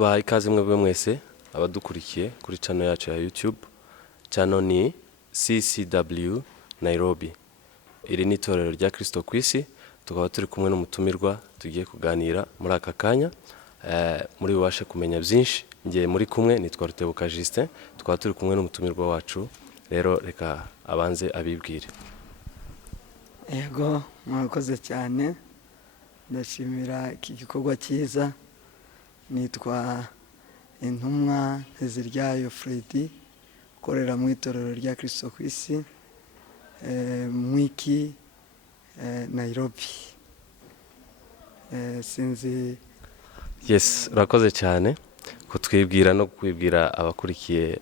tubahaye ikaze mwebwe mwese abadukurikiye kuri channel yacu ya YouTube. Channel ni CCW Nairobi. Iri ni itorero rya Kristo kwisi, tukaba turi kumwe n'umutumirwa tugiye kuganira muri aka kanya. Muri bubashe kumenya byinshi. Ngiye muri kumwe nitwa Rutebuka Justin, tukaba turi kumwe n'umutumirwa wacu. Rero reka abanze abibwire. Yego, mwakoze cyane. Ndashimira iki gikorwa cyiza. Nitwa Intumwa Nteziryayo Freddy, ukorera mu itorero rya Kristo kwisi mwiki Nairobi. Sinzi. Yes, urakoze cyane kutwibwira no kwibwira abakurikiye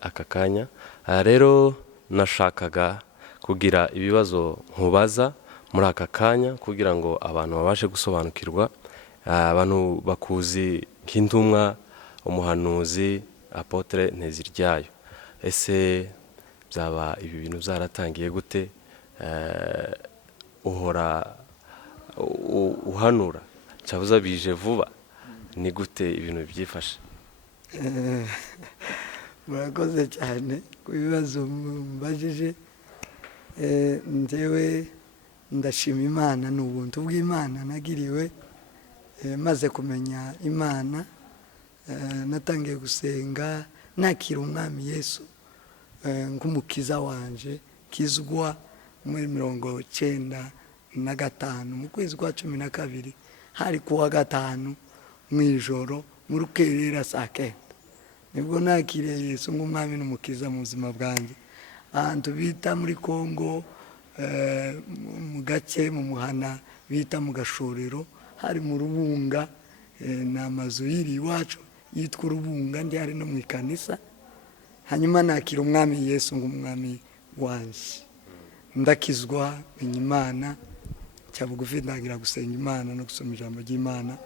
aka kanya. Rero nashakaga kugira ibibazo nkubaza muri aka kanya kugira ngo abantu babashe gusobanukirwa. Abantu bakuzi nk'intumwa, umuhanuzi, apotre Nteziryayo. Ese byaba ibi bintu byaratangiye gute? Uhora uhanura cyabuza bije vuba, ni gute ibintu byifashe? Murakoze cyane ku bibazo mbajije. Ndewe ndashima Imana, n'ubuntu bw'Imana nagiriwe maze kumenya Imana. Natangiye gusenga nakira umwami Yesu nk'umukiza wanje, kizwa muri 1995 mu kwezi kwa 12, hari kuwa gatanu mwijoro mu rukerera saa 9, nibwo nakiriye Yesu nk'umwami n'umukiza mu buzima bwanjye. Ahantu bita muri Kongo, mu gace mu muhana bita mu Gashorero, hari mu Rubunga, n'amazu yiri iwacu yitwa Rubunga, ndi hari no mu ikanisa. Hanyuma nakira umwami Yesu nk'umwami wanje, ndakizwa menya Imana, cyabugufi ndangira gusenga Imana no gusoma ijambo ry'Imana,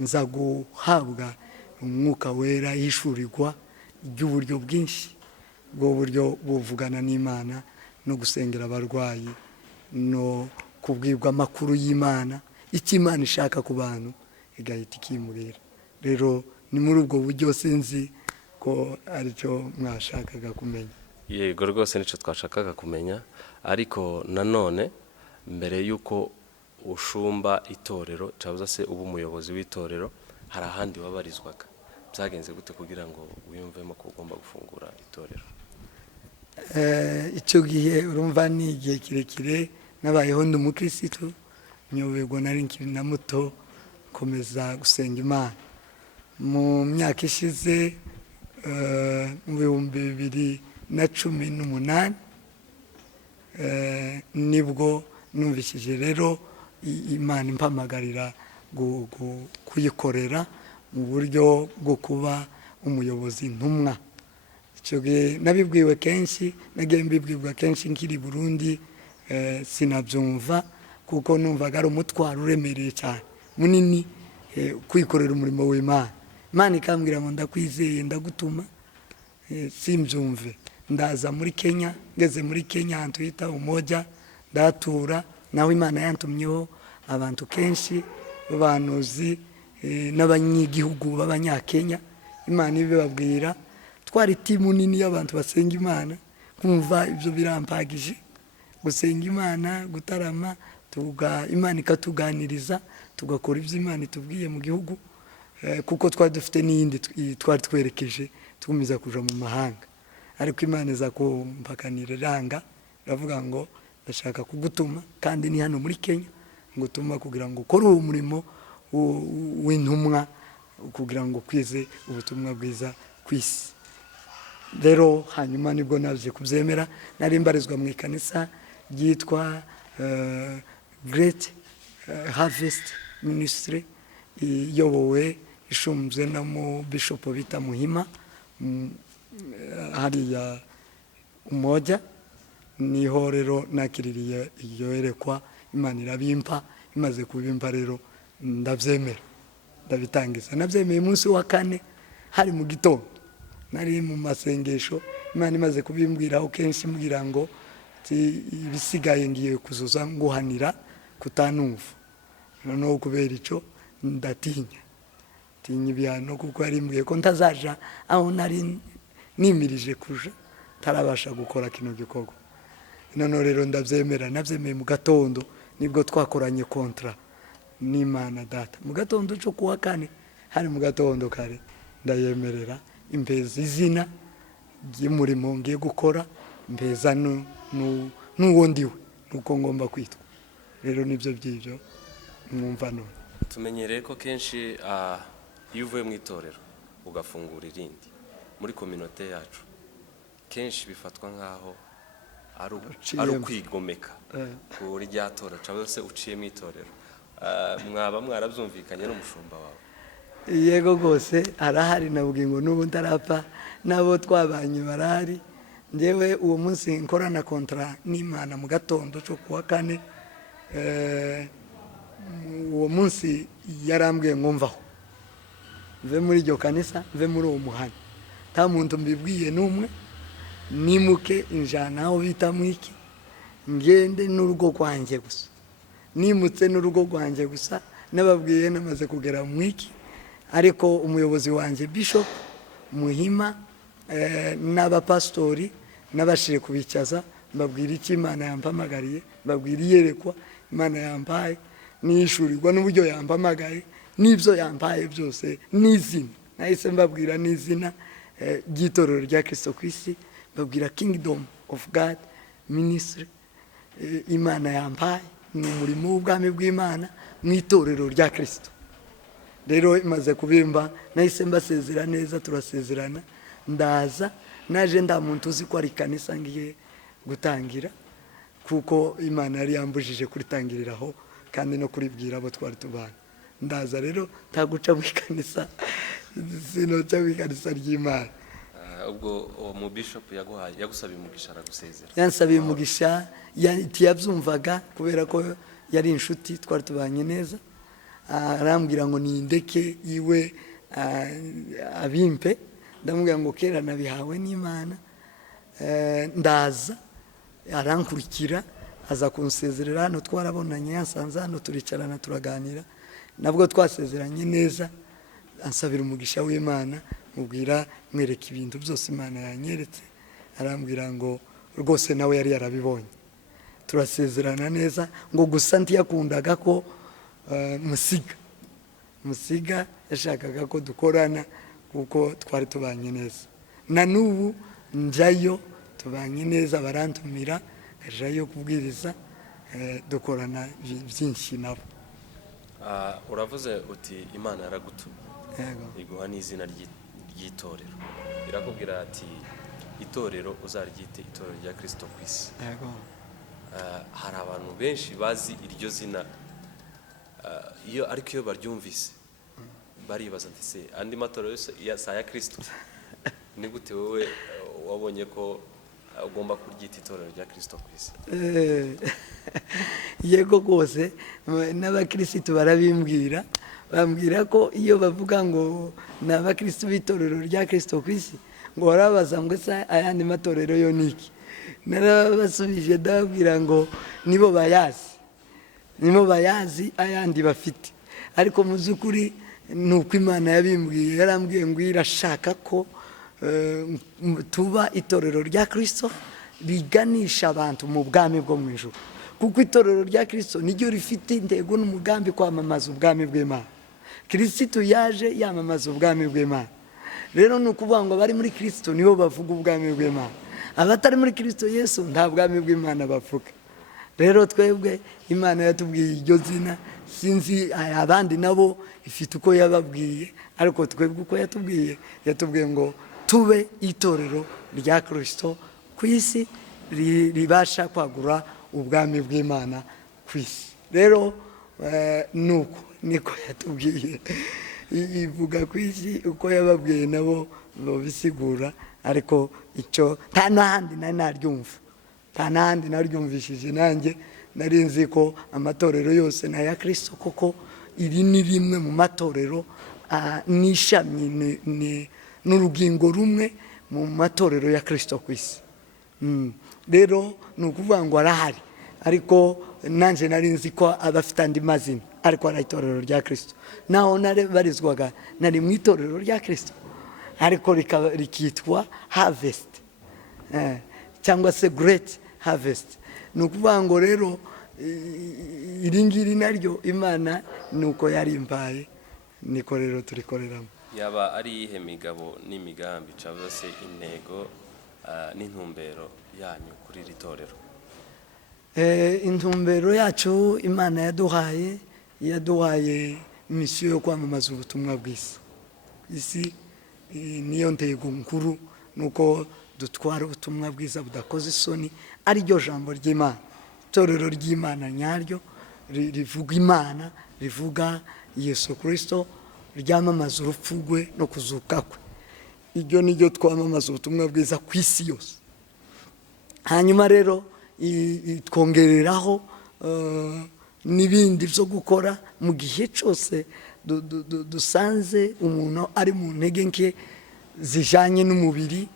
nza guhabwa umwuka wera yishurirwa ry'uburyo bwinshi, bwo buryo buvugana n'Imana no gusengera abarwayi no kubwirwa amakuru y'Imana, icyo Imana ishaka ku bantu igahita ikimurira. Rero ni muri ubwo buryo, sinzi ko aricyo mwashakaga kumenya. Yego, rwose nicyo twashakaga kumenya. Ariko nanone mbere yuko ushumba itorero cyabuza se ubu umuyobozi w'itorero, hari ahandi wabarizwaga. Byagenze gute kugira ngo wiyumvemo ko ugomba gufungura itorero? Icyo gihe urumva ni igihe kirekire nabayeho ndi umukristo, nyoberwa nari nkiri na muto komeza gusenga Imana. Mu myaka ishize mu 2018 nibwo numvishije rero Imana impamagarira kuyikorera mu buryo bwo kuba umuyobozi ntumwa. Icyo gihe nabibwiwe kenshi, nagiye mbibwirwa kenshi nkiri Burundi, sinabyumva kuko numvaga ari umutwaro uremereye cyane munini kwikorera umurimo w'Imana. Imana ikambwira ngo ndakwizeye ndagutuma, simbyumve. Ndaza muri Kenya, ngeze muri Kenya ahantu hita Umoja, ndatura naho Imana yantumyeho abantu kenshi b'abahanuzi n'abanyigihugu b'abanyakenya. Imana ibibabwira, twari timu nini y'abantu basenga Imana, kumva ibyo birampagije gusenga Imana, gutarama, Imana ikatuganiriza, tugakora ibyo Imana itubwiye mu gihugu, kuko twari dufite n'iyindi twari twerekeje tugumiza kuja mu mahanga. Ariko Imana iza kumpakanira iranga, iravuga ngo ndashaka kugutuma, kandi ni hano muri Kenya ngutuma kugira ngo ukore uwo murimo w'intumwa, kugira ngo kwize ubutumwa bwiza kwisi. Rero hanyuma nibwo naje kubyemera. Nari mbarizwa mu ikanisa ryitwa Great Harvest Ministry, iyobowe ishumzwe na mu bishop bita Muhima, hariya Umoja. Niho rero nakiririye iyo yerekwa, Imana irabimpa. Imaze kubimpa rero ndabyemera, ndabitangiza. Nabyemeye umunsi wa 4 hari mu gitondo, nari mu masengesho. Imana imaze kubimbwiraho kenshi mbwira ngo ibisigaye ngiye kuzuza nguhanira kutanumva. Noneho kubera icyo ndatinya, tinya ibihano kuko yarimbwiye ko ntazaja aho nari nimirije kuja tarabasha gukora kino gikorwa. Noneho rero ndabyemera, nabyemeye mu gatondo nibwo twakoranye kontra n'Imana Data. Mu gatondo cyo kuwa kane hari mu gatondo kare ndayemerera impeza izina ry'umurimo ngiye gukora, mbeza n'uwo ndiwe nuko ngomba kwitwa. Rero nibyo by'ibyo mwumva none. Tumenyereye ko kenshi iyo uvuye mu itorero ugafungura irindi muri kominote yacu kenshi bifatwa nk'aho ari ukwigomeka kuri rya tora cyangwa se uciye mu itorero. Mwaba mwarabyumvikanye n'umushumba wawe? Yego rwose arahari, navuga ngo n'ubu ntarapfa, nabo twabanye barahari. Njyewe uwo munsi nkorana kontra n'Imana mu gatondo cyo kuwa kane, uwo munsi yarambwiye ngo mvaho mve muri iryo kanisa, mve muri uwo muhanda, nta muntu mbibwiye n'umwe, nimuke injana aho bita mwiki, ngende n'urugo rwanjye gusa. Nimutse n'urugo rwanjye gusa, nababwiye namaze kugera mwiki, ariko umuyobozi wanjye Bishop Muhima n'abapastori n'abashire kubicaza, mbabwira iki Imana yampamagariye, mbabwira iyerekwa Imana yampaye, nishurirwa n'uburyo yampamagaye, n'ibyo yampaye byose, n'izina nahise mbabwira n'izina ry'itorero rya Kristo ku isi, mbabwira Kingdom of God Ministry. Imana yampaye ni umurimo w'ubwami bw'Imana mu itorero rya Kristo. Rero imaze kubimba nahise mbasezera neza, turasezerana, ndaza. Naje nda muntu uzi ko ari kanisa ngiye gutangira, kuko Imana yari yambujije kuritangiriraho kandi no kuribwira abo twari tubana. Ndaza rero taguca mu kanisa, sinoca mu kanisa ry'Imana. Ubwo uwo mu Bishop yagusabiye umugisha aragusezera? Yansabiye umugisha, yabyumvaga kubera ko yari inshuti, twari tubanye neza. Arambwira ngo nindeke iwe abimpe, ndamubwira ngo kera nabihawe n'Imana. Ndaza, arankurikira, aza kunsezerera hano, twarabonanye, yasanze hano, turicarana turaganira, nabwo twasezeranye neza. Ansabira umugisha w'Imana, mubwira mwereka ibintu byose Imana yanyeretse. Arambwira ngo rwose nawe yari yarabibonye, turasezerana neza, ngo gusa ntiyakundaga ko musiga yashakaga ko dukorana kuko twari tubanye neza. Na n'ubu njyayo tubanye neza, barantumira kajayo kubwiriza, dukorana byinshi nabo. Uravuze uti Imana yaragutumye, iguha n'izina ry'itorero, irakubwira ati itorero uzaryite itorero rya Kristo ku isi. Hari abantu benshi bazi iryo zina, ariko iyo baryumvise baribaza ati se andi matorero yose ya Kristo? Ni gute wowe wabonye ko ugomba kuryita itorero rya Kristo ku isi? Yego rwose n'abakirisitu barabimbwira, bambwira ko iyo bavuga ngo ni abakirisitu b'itorero rya Kristo ku isi, ngo barabaza ngo se ayandi matorero yo niki? Narabasubije ndababwira ngo nibo bayazi ayandi bafite, ariko mu by'ukuri ni uko Imana yabimbwiye. Yarambwiye ngo irashaka ko tuba itorero rya Kristo riganisha abantu mu bwami bwo mu ijuru, kuko itorero rya Kristo niryo rifite intego n'umugambi kwamamaza ubwami bw'Imana. Kristo yaje yamamaza ubwami bw'Imana. Rero ni ukuvuga ngo abari muri Kristo nibo bavuga ubwami bw'Imana, abatari muri Kristo Yesu nta bwami bw'Imana bavuga. Rero twebwe Imana yatubwiye iryo zina, sinzi abandi nabo ifite uko yababwiye, ariko twebwe uko yatubwiye ngo tube itorero rya Kristo ku isi ribasha kwagura ubwami bw'Imana ku isi. Rero nuko niko yatubwiye, ivuga ku isi uko yababwiye nabo babisigura, ariko icyo nta n'ahandi naryumvishije. Nanjye nari nzi ko amatorero yose na ya Kristo, koko iri ni rimwe mu matorero n'ishami n'urugingo rumwe mu matorero ya Kristo ku isi. Rero ni ukuvuga ngo arahari, ariko nanjye nari nzi ko abafite andi mazina ariko ari itorero rya Kristo, naho barizwaga nari mu itorero rya Kristo ariko rikitwa Harvest cyangwa se Great Harvest. Ni ukuvuga ngo rero iri ngiri naryo Imana nuko yarimbaye, niko rero turikoreramo. Yaba ari iyihe migabo n'imigambi cyangwa se intego n'intumbero yanyu kuri iri torero? Intumbero yacu Imana yaduhaye misiyo yo kwamamaza ubutumwa bw'isi. Isi niyo ntego nkuru, nuko dutwara ubutumwa bwiza budakoze isoni, ari ryo jambo ry'Imana. Itorero ry'Imana nyaryo rivuga Imana, rivuga Yesu Kristo, ryamamaza urupfu rwe no kuzuka kwe. Iryo ni ryo twamamaza ubutumwa bwiza ku isi yose. Hanyuma rero twongereraho n'ibindi byo gukora mu gihe cyose dusanze umuntu ari mu ntege nke zijanye n'umubiri,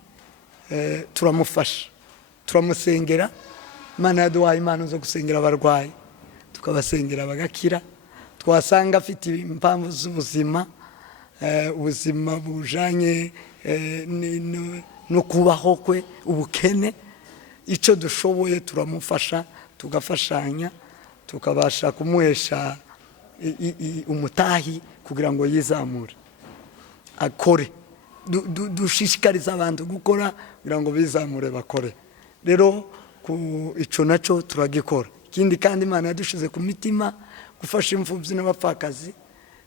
turamufasha, turamusengera. Imana yaduhaye impano zo gusengera abarwayi, tukabasengera bagakira. Twasanga afite impamvu z'ubuzima, ubuzima bujanye no kubaho kwe, ubukene, icyo dushoboye turamufasha, tugafashanya, tukabasha kumuhesha umutahi kugira ngo yizamure akore. Dushishikariza abantu gukora kugira ngo bizamure bakore. Rero icyo nacyo turagikora. Ikindi kandi Imana yadushize ku mitima gufasha imfubyi n'abapfakazi,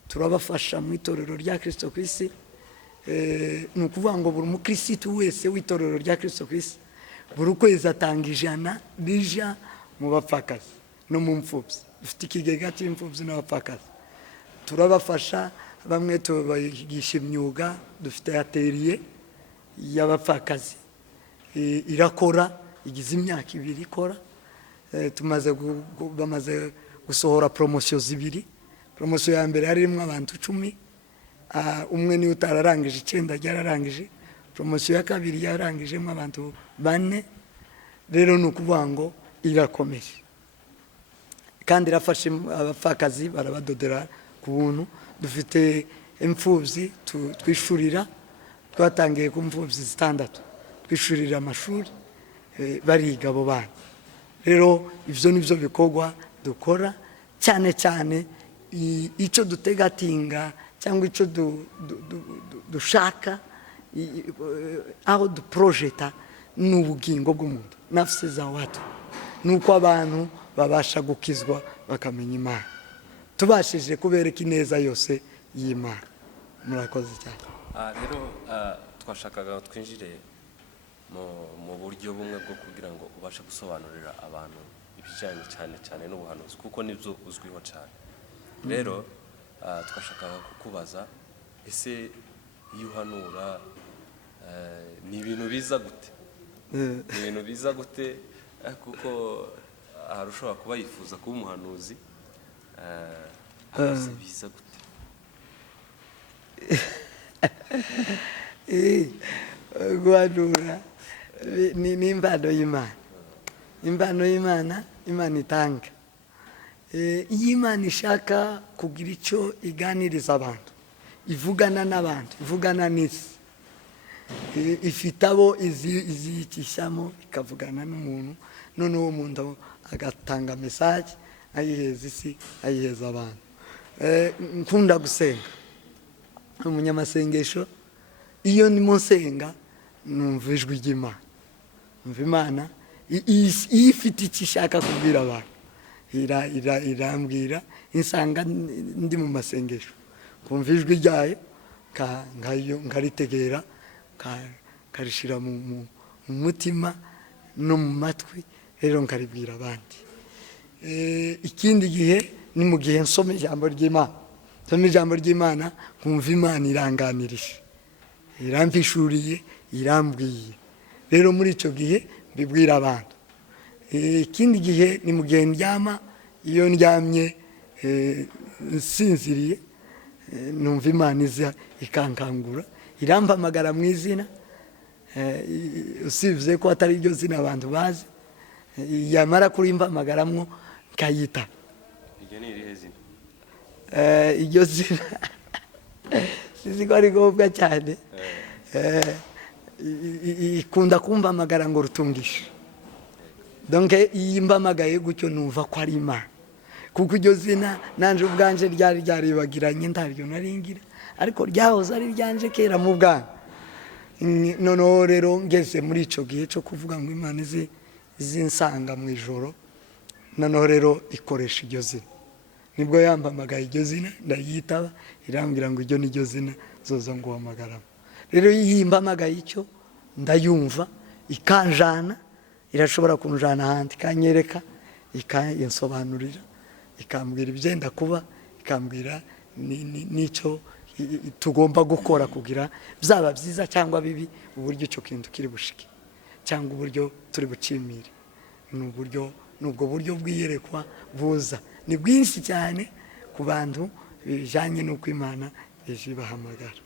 turabafasha mu itorero rya Kristo ku isi. Ni ukuvuga ngo buri mukirisitu wese w'itorero rya Kristo ku isi buri kwezi atanga 100 rija mu bapfakazi no mu mfubyi. Dufite ikigega cy'imfubyi n'abapfakazi, turabafasha. Bamwe tubayigisha imyuga, dufite atelier y'abapfakazi irakora, igize imyaka 2 ikora. Bamaze gusohora promosiyo 2. Promosiyo ya mbere harimo abantu 10, umwe ni utararangije 9 yararangije. Promosiyo ya kabiri yarangijemo abantu 4. Rero ni ukuvuga ngo irakomeje kandi irafasha abapfakazi, barabadodera ku buntu. Dufite imfubyi twishurira, twatangiye ku mfubyi 6 twishurira amashuri, bariga abo bana. Rero ibyo nibyo bikorwa dukora cyane cyane. Icyo dutegatinga cyangwa icyo dushaka, aho duprojeta ni ubugingo bw'umuntu, nafsi za watu, nuko abantu babasha gukizwa bakamenya Imana, tubashije kubereka ineza yose y'Imana. Murakoze cyane. Rero twashakaga twinjire mu buryo bumwe bwo kugira ngo ubashe gusobanurira abantu ibijyanye cyane n'ubuhanuzi, kuko nibyo uzwiho cyane. Rero twashakaga kukubaza, ese iyo uhanura ni ibintu biza gute? Ni ibintu biza gute? Kuko hari ushobora kuba yifuza kuba umuhanuzi, biza gute? Guhanura ni impano y'Imana. Impano y'Imana, Imana itanga. Iyo Imana ishaka kugira icyo iganiriza abantu, ivugana n'abantu, ivugana n'isi, ifite abo iziyikishamo ikavugana n'umuntu, none uwo muntu agatanga mesaje, ayiheza isi, ayiheza abantu. Nkunda gusenga, umunyamasengesho. Iyo ndimo nsenga numva ijwi ry'Imana, numva Imana iyo ifite icyo ishaka kubwira abantu irambwira. Insanga ndi mu masengesho, kumva ijwi ryayo nkaritegera, karishira mu mutima no mu matwi, rero nkaribwira abandi. Ikindi gihe ni mu gihe nsoma ijambo ry'Imana. Nsoma ijambo ry'Imana kumva Imana iranganirije, iramvishuriye, irambwiye. Rero muri icyo gihe mbibwira abantu. Ikindi gihe ni mu gihe ndyama. Iyo ndyamye nsinziriye, numva Imana iza ikankangura, irampamagara mu izina, usibye ko atari iryo zina abantu bazi. yamara kurimpamagaramwo nkayita. iryo ni irihe zina? Iryo zina sizi ko ari ngombwa cyane. Ikunda kumpamagara ngo Rutungisha. Donc iyi mbamagaye gutyo numva ko ari Imana, kuko iryo zina nanje ubwanje ryari ryaribagiranye ntaryo naringira, ariko ryahoze ari ryanje kera mu bwana. Noneho rero ngeze muri ico gihe cyo kuvuga ngo Imana izinsanga mu ijoro, noneho rero ikoresha iryo zina. Nibwo yampamagaye iryo zina ndayitaba, irambwira ngo iryo niryo zina zoza nguhamagaramo. Rero yimpamagaye icyo ndayumva ikanjana, irashobora kunjana ahandi, ikanyereka, ikansobanurira, ikambwira ibyenda kuba, ikambwira n'icyo tugomba gukora kugira byaba byiza cyangwa bibi, uburyo icyo kintu kiri bushike cyangwa uburyo turi bucimire. Nubwo buryo bwiyerekwa buza ni bwinshi cyane ku bantu bijanye n'uko Imana ibahamagara.